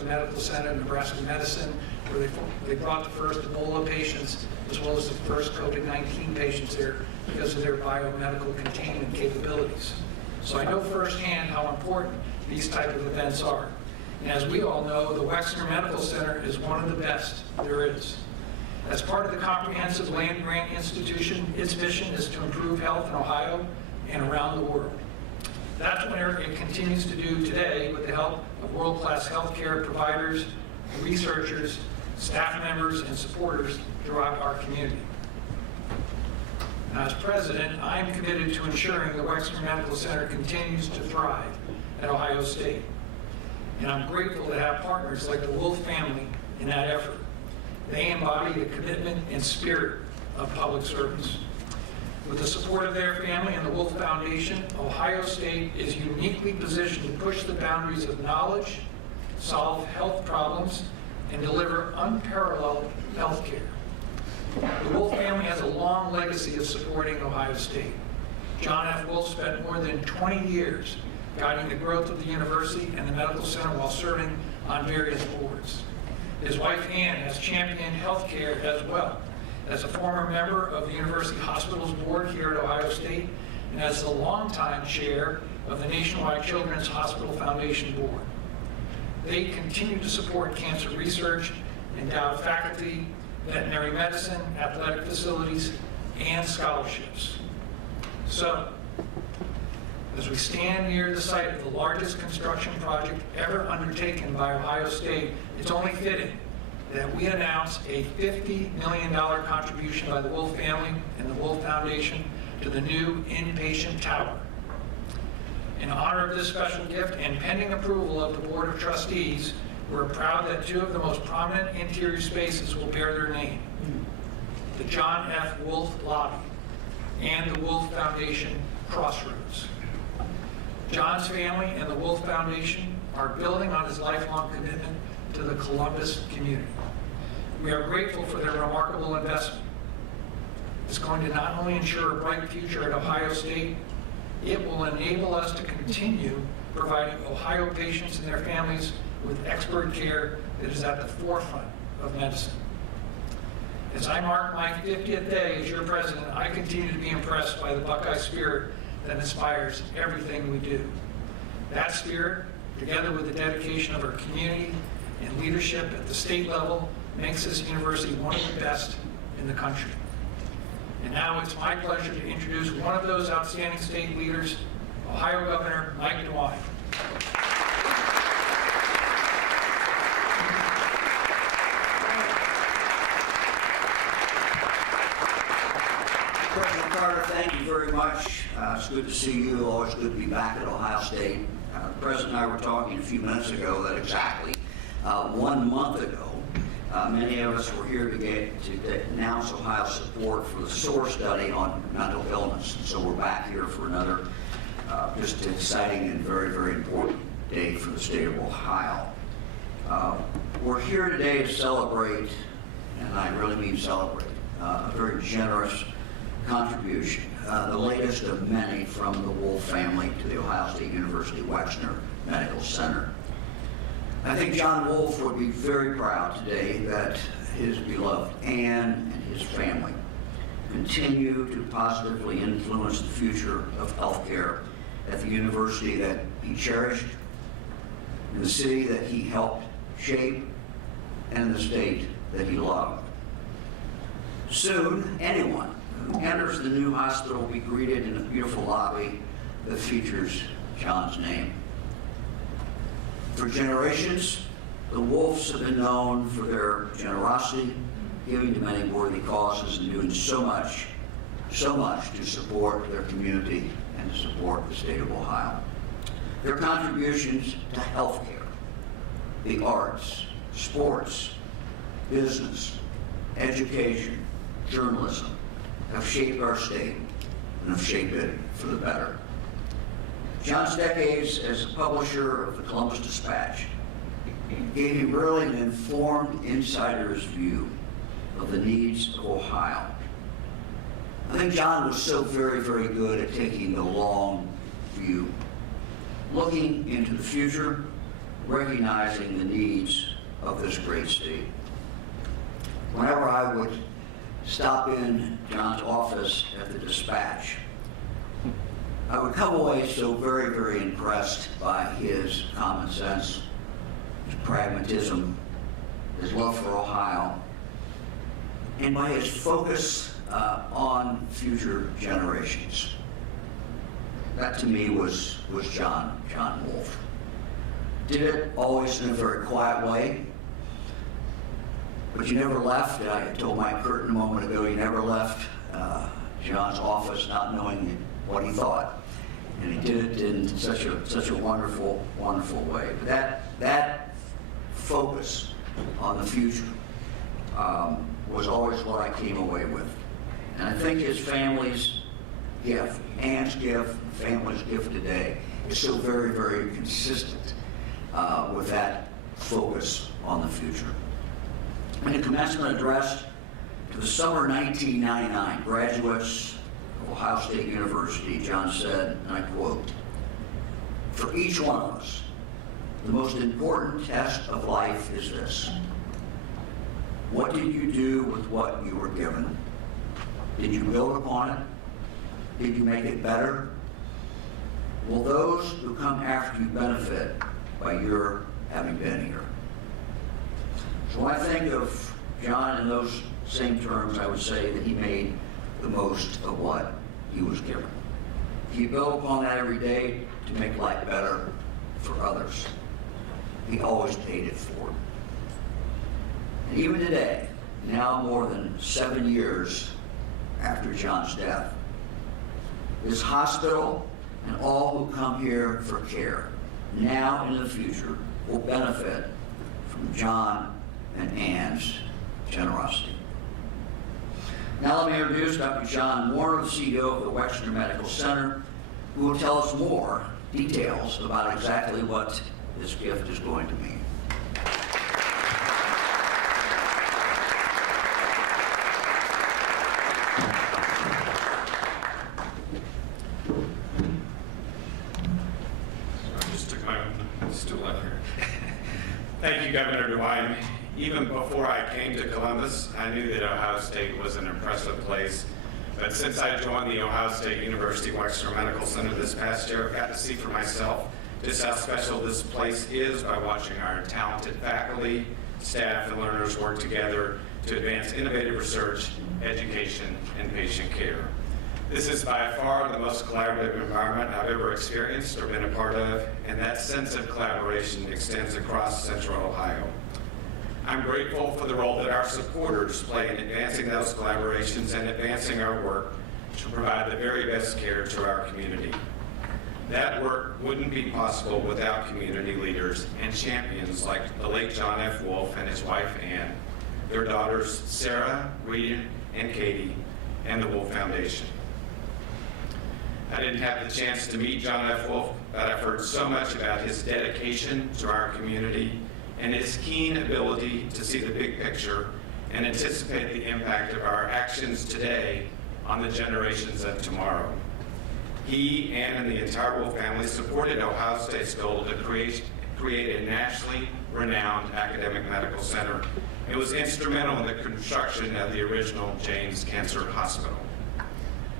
Medical Center, Nebraska Medicine, where they brought the first Ebola patients as well as the first COVID-19 patients there because of their biomedical containment capabilities. So I know firsthand how important these type of events are. And as we all know, the Wexner Medical Center is one of the best there is. As part of the comprehensive land-grant institution, its mission is to improve health in Ohio and around the world. That's what it continues to do today with the help of world-class healthcare providers, researchers, staff members, and supporters throughout our community. Now, as president, I am committed to ensuring the Wexner Medical Center continues to thrive at Ohio State. And I'm grateful to have partners like the Wolf family in that effort. They embody the commitment and spirit of public service. With the support of their family and the Wolf Foundation, Ohio State is uniquely positioned to push the boundaries of knowledge, solve health problems, and deliver unparalleled health care. The Wolf family has a long legacy of supporting Ohio State. John F. Wolf spent more than 20 years guiding the growth of the university and the medical center while serving on various boards. His wife, Ann, has championed health care as well, as a former member of the University Hospitals Board here at Ohio State, and as the longtime chair of the Nationwide Children's Hospital Foundation Board. They continue to support cancer research, endow faculty, veterinary medicine, athletic facilities, and scholarships. So, as we stand near the site of the largest construction project ever undertaken by Ohio State, it's only fitting that we announce a $50 million contribution by the Wolf family and the Wolf Foundation to the new inpatient tower. In honor of this special gift and pending approval of the Board of Trustees, we're proud that two of the most prominent interior spaces will bear their name: the John F. Wolf Lobby and the Wolf Foundation Crossroads. John's family and the Wolf Foundation are building on his lifelong commitment to the Columbus community. We are grateful for their remarkable investment. It's going to not only ensure a bright future at Ohio State, it will enable us to continue providing Ohio patients and their families with expert care that is at the forefront of medicine. As I mark my 50th day as your president, I continue to be impressed by the Buckeye spirit that inspires everything we do. That spirit, together with the dedication of our community and leadership at the state level, makes this university one of the best in the country. And now it's my pleasure to introduce one of those outstanding state leaders, Ohio Governor Mike DeWine. President Carter, thank you very much. It's good to see you. Always good to be back at Ohio State. The President and I were talking a few minutes ago that exactly 1 month ago, many of us were here to announce Ohio's support for the SOAR study on mental illness. And so we're back here for another just exciting and very, very important day for the state of Ohio. We're here today to celebrate, and I really mean celebrate, a very generous contribution, the latest of many from the Wolf family to the Ohio State University Wexner Medical Center. I think John Wolf would be very proud today that his beloved Ann and his family continue to positively influence the future of healthcare at the university that he cherished, in the city that he helped shape, and in the state that he loved. Soon, anyone who enters the new hospital will be greeted in a beautiful lobby that features John's name. For generations, the Wolves have been known for their generosity, giving to many worthy causes, and doing so much to support their community and to support the state of Ohio. Their contributions to healthcare, the arts, sports, business, education, journalism have shaped our state and have shaped it for the better. John's decades as a publisher of the Columbus Dispatch gave him really an informed insider's view of the needs of Ohio. I think John was so very, very good at taking the long view, looking into the future recognizing the needs of this great state. Whenever I would stop in John's office at the Dispatch, I would come away so very, very impressed by his common sense, his pragmatism, his love for Ohio, and by his focus on future generations. That to me was John Wolf. Did it always in a very quiet way, but you never left. I told Mike Curtin a moment ago, you never left John's office not knowing what he thought. And he did it in such a wonderful, wonderful way. But that focus on the future was always what I came away with. And I think his family's gift, Ann's gift, family's gift today, is so very, very consistent with that focus on the future. In a commencement address to the summer 1999 graduates of Ohio State University, John said, and I quote, "For each one of us, the most important test of life is this: what did you do with what you were given? Did you build upon it? Did you make it better? Will those who come after you benefit by your having been here?" So when I think of John in those same terms, I would say that he made the most of what he was given. He built upon that every day to make life better for others. He always paid it forward. And even today, now more than 7 years after John's death, this hospital and all who come here for care, now and in the future, will benefit from John and Ann's generosity. Now let me introduce Dr. John Warner, the CEO of the Wexner Medical Center, who will tell us more details about exactly what this gift is going to mean. Thank you, Governor DeWine. Even before I came to Columbus, I knew that Ohio State was an impressive place. But since I joined the Ohio State University Wexner Medical Center this past year, I've got to see for myself just how special this place is by watching our talented faculty, staff, and learners work together to advance innovative research, education, and patient care. This is by far the most collaborative environment I've ever experienced or been a part of, and that sense of collaboration extends across Central Ohio. I'm grateful for the role that our supporters play in advancing those collaborations and advancing our work to provide the very best care to our community. That work wouldn't be possible without community leaders and champions like the late John F. Wolf and his wife Ann, their daughters Sarah, Rita, and Katie, and the Wolf Foundation. I didn't have the chance to meet John F. Wolf, but I've heard so much about his dedication to our community and his keen ability to see the big picture and anticipate the impact of our actions today on the generations of tomorrow. He and the entire Wolf family supported Ohio State's goal to create a nationally renowned academic medical center. It was instrumental in the construction of the original James Cancer Hospital.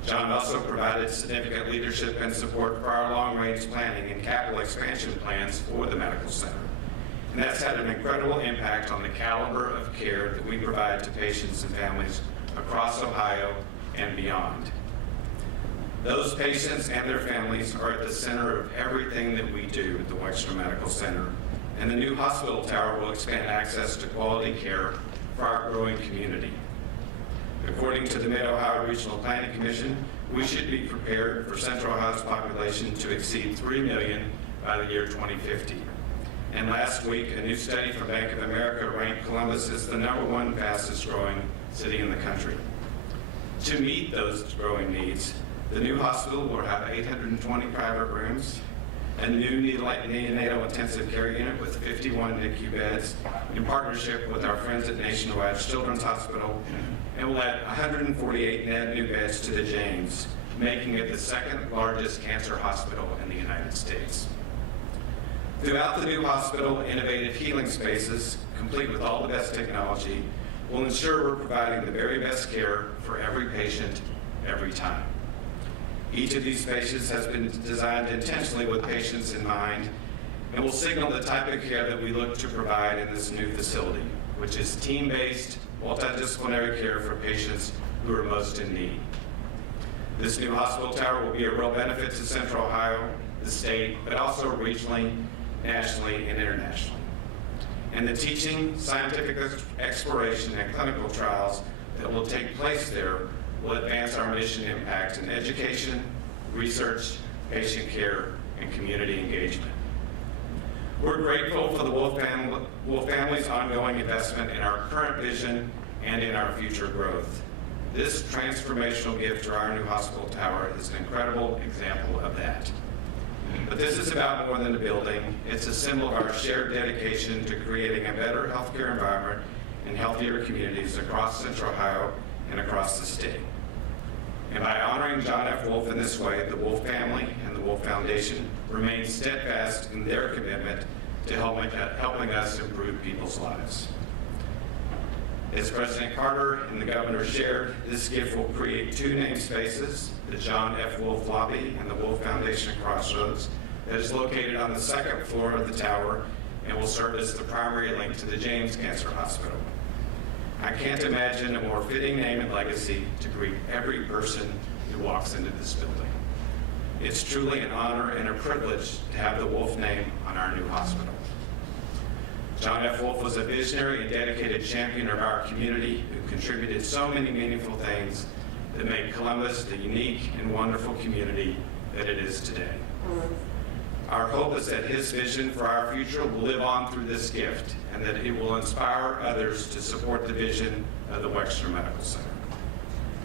John also provided significant leadership and support for our long-range planning and capital expansion plans for the medical center. And that's had an incredible impact on the caliber of care that we provide to patients and families across Ohio and beyond. Those patients and their families are at the center of everything that we do at the Wexner Medical Center, and the new hospital tower will expand access to quality care for our growing community. According to the Mid-Ohio Regional Planning Commission, we should be prepared for Central Ohio's population to exceed 3 million by the year 2050. And last week, a new study from Bank of America ranked Columbus as the #1 fastest growing city in the country. To meet those growing needs, the new hospital will have 820 private rooms, a new neonatal intensive care unit with 51 NICU beds in partnership with our friends at Nationwide Children's Hospital, and will add 148 net new beds to the James, making it the second largest cancer hospital in the United States. Throughout the new hospital, innovative healing spaces, complete with all the best technology, will ensure we're providing the very best care for every patient, every time. Each of these spaces has been designed intentionally with patients in mind and will signal the type of care that we look to provide in this new facility, which is team-based, multidisciplinary care for patients who are most in need. This new hospital tower will be a real benefit to Central Ohio, the state, but also regionally, nationally, and internationally. And the teaching, scientific exploration, and clinical trials that will take place there will advance our mission impact in education, research, patient care, and community engagement. We're grateful for the Wolf family's ongoing investment in our current vision and in our future growth. This transformational gift to our new hospital tower is an incredible example of that. But this is about more than a building. It's a symbol of our shared dedication to creating a better healthcare environment and healthier communities across Central Ohio and across the state. And by honoring John F. Wolf in this way, the Wolf family and the Wolf Foundation remain steadfast in their commitment to helping us improve people's lives. As President Carter and the Governor shared, this gift will create 2 namespaces, the John F. Wolf Lobby and the Wolf Foundation Crossroads, that is located on the 2nd floor of the tower and will serve as the primary link to the James Cancer Hospital. I can't imagine a more fitting name and legacy to greet every person who walks into this building. It's truly an honor and a privilege to have the Wolf name on our new hospital. John F. Wolf was a visionary and dedicated champion of our community who contributed so many meaningful things that made Columbus the unique and wonderful community that it is today. Our hope is that his vision for our future will live on through this gift and that it will inspire others to support the vision of the Wexner Medical Center.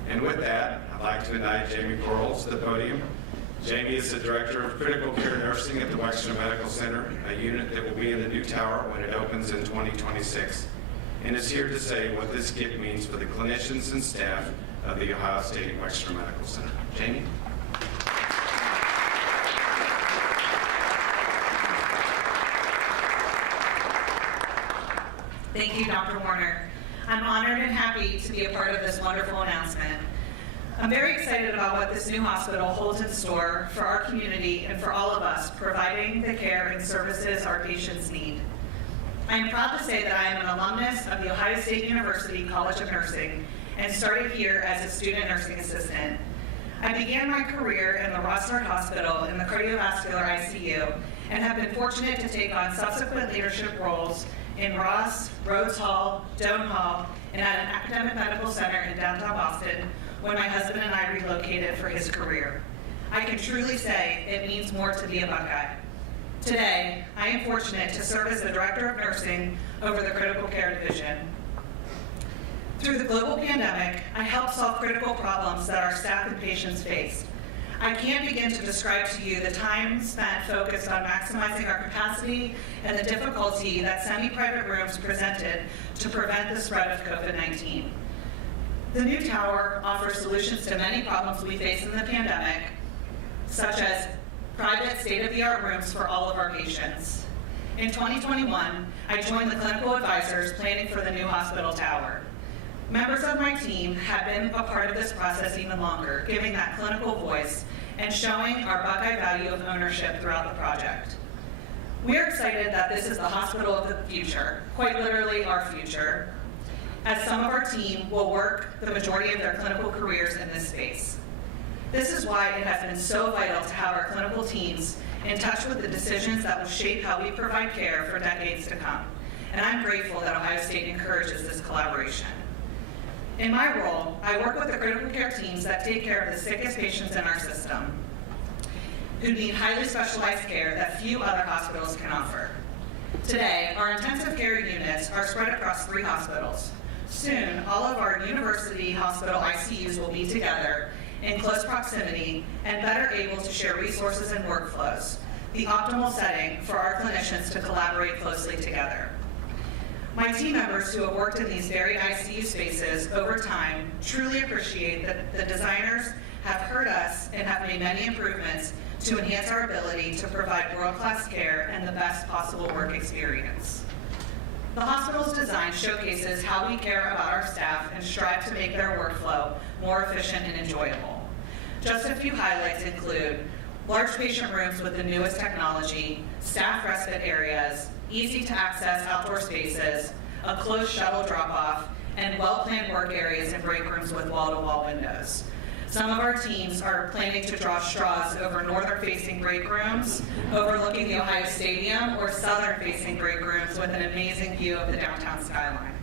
And with that, I'd like to invite Jamie Quarles to the podium. Jamie is the Director of Critical Care Nursing at the Wexner Medical Center, a unit that will be in the new tower when it opens in 2026, and is here to say what this gift means for the clinicians and staff of the Ohio State Wexner Medical Center. Jamie? Thank you, Dr. Warner. I'm honored and happy to be a part of this wonderful announcement. I'm very excited about what this new hospital holds in store for our community and for all of us, providing the care and services our patients need. I am proud to say that I am an alumnus of the Ohio State University College of Nursing and started here as a student nursing assistant. I began my career in the Rossard Hospital in the cardiovascular ICU and have been fortunate to take on subsequent leadership roles in Ross, Rhodes Hall, Doane Hall, and at an academic medical center in downtown Boston when my husband and I relocated for his career. I can truly say it means more to be a Buckeye. Today, I am fortunate to serve as the Director of Nursing over the Critical Care Division. Through the global pandemic, I helped solve critical problems that our staff and patients faced. I can't begin to describe to you the time spent focused on maximizing our capacity and the difficulty that semi-private rooms presented to prevent the spread of COVID-19. The new tower offers solutions to many problems we face in the pandemic, such as private state-of-the-art rooms for all of our patients. In 2021, I joined the clinical advisors planning for the new hospital tower. Members of my team have been a part of this process even longer, giving that clinical voice and showing our Buckeye value of ownership throughout the project. We are excited that this is the hospital of the future, quite literally our future, as some of our team will work the majority of their clinical careers in this space. This is why it has been so vital to have our clinical teams in touch with the decisions that will shape how we provide care for decades to come. And I'm grateful that Ohio State encourages this collaboration. In my role, I work with the critical care teams that take care of the sickest patients in our system who need highly specialized care that few other hospitals can offer. Today, our intensive care units are spread across 3 hospitals. Soon, all of our university hospital ICUs will be together in close proximity and better able to share resources and workflows, the optimal setting for our clinicians to collaborate closely together. My team members who have worked in these very ICU spaces over time truly appreciate that the designers have heard us and have made many improvements to enhance our ability to provide world-class care and the best possible work experience. The hospital's design showcases how we care about our staff and strive to make their workflow more efficient and enjoyable. Just a few highlights include large patient rooms with the newest technology, staff respite areas, easy to access outdoor spaces, a closed shuttle drop-off, and well-planned work areas and break rooms with wall-to-wall windows. Some of our teams are planning to draw straws over northern-facing break rooms overlooking the Ohio Stadium or southern-facing break rooms with an amazing view of the downtown skyline.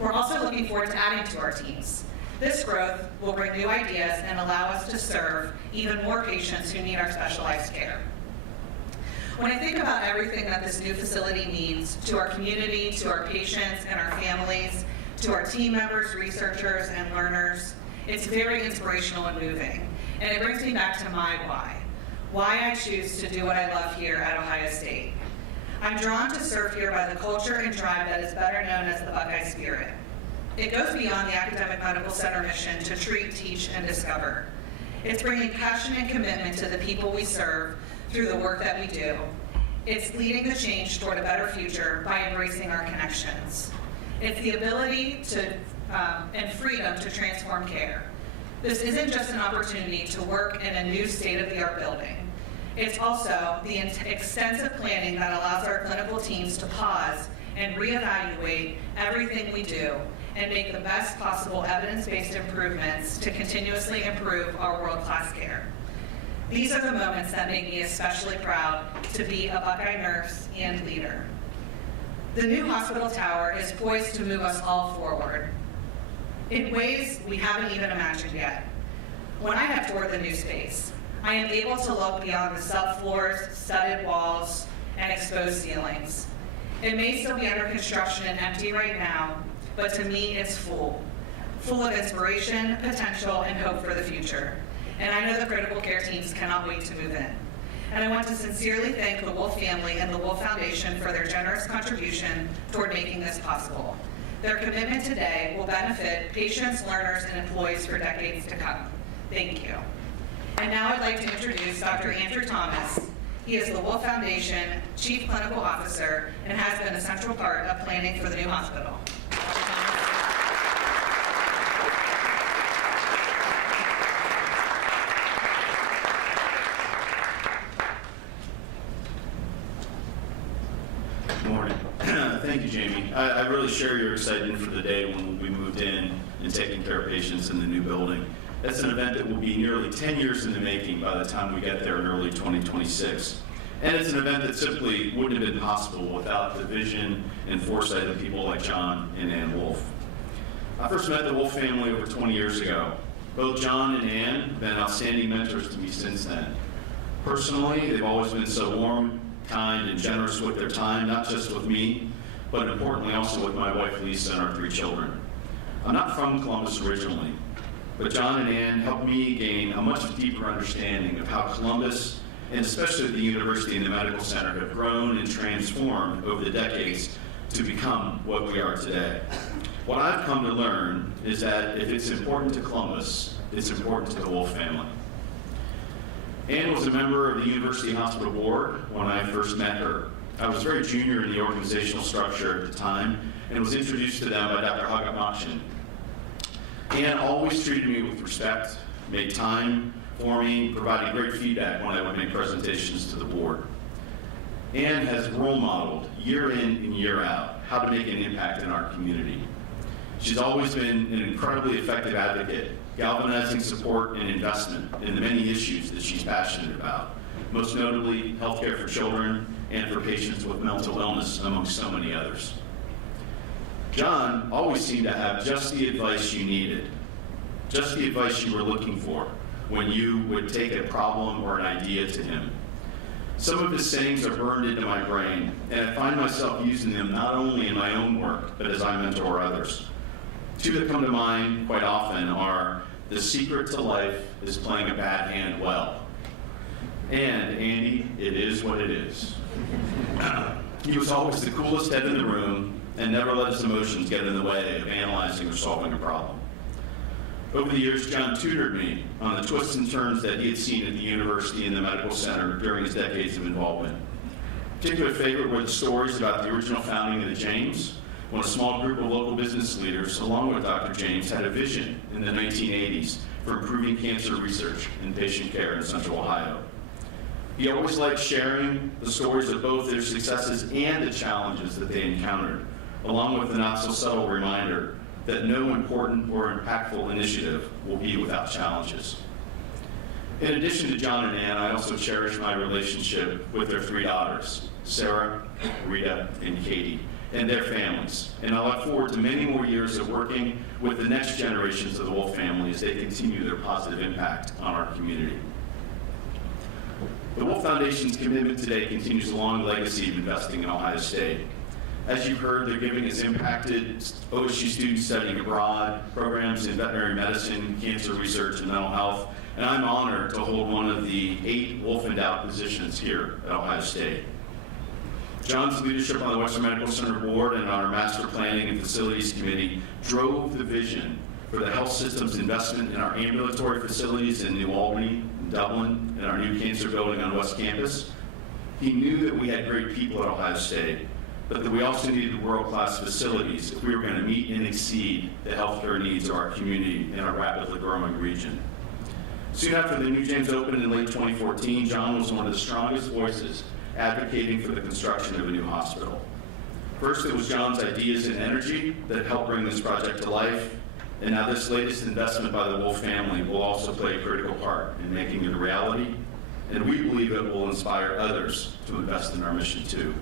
We're also looking forward to adding to our teams. This growth will bring new ideas and allow us to serve even more patients who need our specialized care. When I think about everything that this new facility means to our community, to our patients and our families, to our team members, researchers, and learners, it's very inspirational and moving. And it brings me back to my why I choose to do what I love here at Ohio State. I'm drawn to serve here by the culture and drive that is better known as the Buckeye Spirit. It goes beyond the Academic Medical Center mission to treat, teach, and discover. It's bringing passion and commitment to the people we serve through the work that we do. It's leading the change toward a better future by embracing our connections. It's the ability to and freedom to transform care. This isn't just an opportunity to work in a new state-of-the-art building. It's also the extensive planning that allows our clinical teams to pause and reevaluate everything we do and make the best possible evidence-based improvements to continuously improve our world-class care. These are the moments that make me especially proud to be a Buckeye nurse and leader. The new hospital tower is poised to move us all forward in ways we haven't even imagined yet. When I have toured the new space, I am able to look beyond the subfloors, studded walls, and exposed ceilings. It may still be under construction and empty right now, but to me it's full of inspiration, potential, and hope for the future. And I know the critical care teams cannot wait to move in. And I want to sincerely thank the Wolf family and the Wolf Foundation for their generous contribution toward making this possible. Their commitment today will benefit patients, learners, and employees for decades to come. Thank you. And now I'd like to introduce Dr. Andrew Thomas. He is the Wolf Foundation Chief Clinical Officer and has been a central part of planning for the new hospital. Good morning. Thank you, Jamie. I really share your excitement for the day when we moved in and taking care of patients in the new building. That's an event that will be nearly 10 years in the making by the time we get there in early 2026. And it's an event that simply wouldn't have been possible without the vision and foresight of people like John and Ann Wolf. I first met the Wolf family over 20 years ago. Both John and Ann have been outstanding mentors to me since then. Personally, they've always been so warm, kind, and generous with their time, not just with me, but importantly also with my wife Lisa and our 3 children. I'm not from Columbus originally, but John and Ann helped me gain a much deeper understanding of how Columbus, and especially the University and the Medical Center, have grown and transformed over the decades to become what we are today. What I've come to learn is that if it's important to Columbus, it's important to the Wolf family. Ann was a member of the University Hospital Board when I first met her. I was very junior in the organizational structure at the time and was introduced to them by Dr. Hagat Makshin. Ann always treated me with respect, made time for me, provided great feedback when I would make presentations to the board. Ann has role modeled year in and year out how to make an impact in our community. She's always been an incredibly effective advocate, galvanizing support and investment in the many issues that she's passionate about, most notably healthcare for children and for patients with mental illness, among so many others. John always seemed to have just the advice you needed, just the advice you were looking for when you would take a problem or an idea to him. Some of his sayings are burned into my brain, and I find myself using them not only in my own work, but as I mentor others. 2 that come to mind quite often are, the secret to life is playing a bad hand well. And, Andy, it is what it is. He was always the coolest head in the room and never let his emotions get in the way of analyzing or solving a problem. Over the years, John tutored me on the twists and turns that he had seen at the university and the medical center during his decades of involvement. A particular favorite were the stories about the original founding of the James, when a small group of local business leaders, along with Dr. James, had a vision in the 1980s for improving cancer research and patient care in Central Ohio. He always liked sharing the stories of both their successes and the challenges that they encountered, along with the not-so-subtle reminder that no important or impactful initiative will be without challenges. In addition to John and Ann, I also cherish my relationship with their 3 daughters, Sarah, Rita, and Katie, and their families. And I look forward to many more years of working with the next generations of the Wolf family as they continue their positive impact on our community. The Wolf Foundation's commitment today continues a long legacy of investing in Ohio State. As you've heard, their giving has impacted OSU students studying abroad, programs in veterinary medicine, cancer research, and mental health, and I'm honored to hold one of the 8 Wolf Endowed positions here at Ohio State. John's leadership on the Western Medical Center Board and on our Master Planning and Facilities Committee drove the vision for the health system's investment in our ambulatory facilities in New Albany, Dublin, and our new cancer building on West Campus. He knew that we had great people at Ohio State, but that we also needed world-class facilities if we were going to meet and exceed the healthcare needs of our community in our rapidly growing region. Soon after the new James opened in late 2014, John was one of the strongest voices advocating for the construction of a new hospital. First, it was John's ideas and energy that helped bring this project to life, and now this latest investment by the Wolf family will also play a critical part in making it a reality, and we believe it will inspire others to invest in our mission too.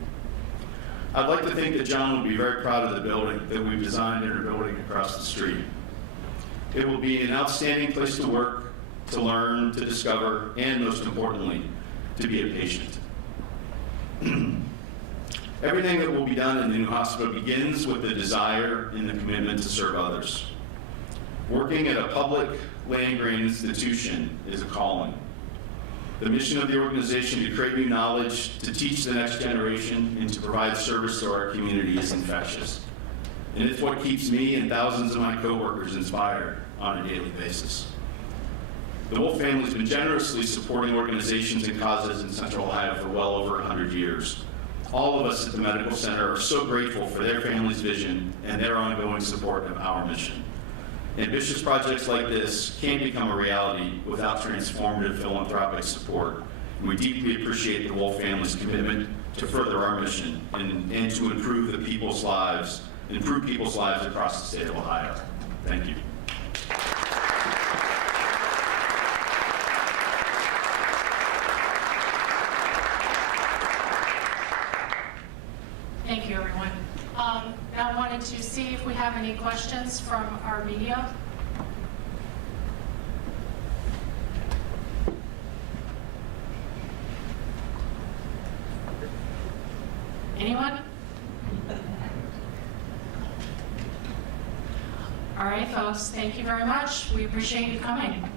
I'd like to think that John will be very proud of the building that we've designed and are building across the street. It will be an outstanding place to work, to learn, to discover, and most importantly, to be a patient. Everything that will be done in the new hospital begins with the desire and the commitment to serve others. Working at a public land-grant institution is a calling. The mission of the organization to create new knowledge, to teach the next generation, and to provide service to our community is infectious. And it's what keeps me and thousands of my coworkers inspired on a daily basis. The Wolf family has been generously supporting organizations and causes in Central Ohio for well over 100 years. All of us at the Medical Center are so grateful for their family's vision and their ongoing support of our mission. Ambitious projects like this can't become a reality without transformative philanthropic support. And we deeply appreciate the Wolf family's commitment to further our mission and to improve people's lives across the state of Ohio. Thank you. Thank you, everyone. Now I wanted to see if we have any questions from our media. Anyone? All right, folks, thank you very much. We appreciate you coming.